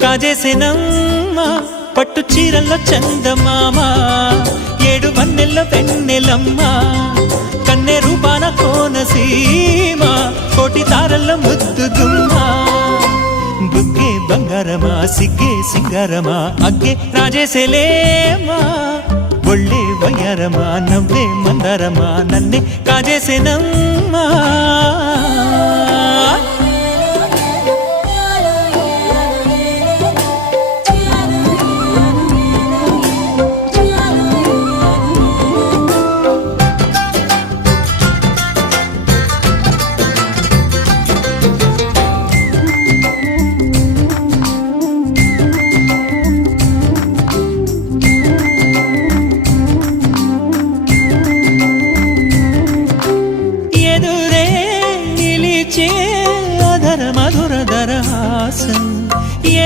కాజేసేనమ్మ పట్టు చీరల్లో చందమామ ఏడు వన్నెల్ల వెన్నెలమ్మ కన్నె రూపాన కోనసీమ కోటి తారల్ల ముద్దుగుమ్మ బుగ్గే బంగారమా సిగ్గే సింగారమా అగ్గే రాజేసేలేమా ఒళ్ళే వయ్యారమా నవ్వే మందారమా నన్నే కాజేసేనమ్మా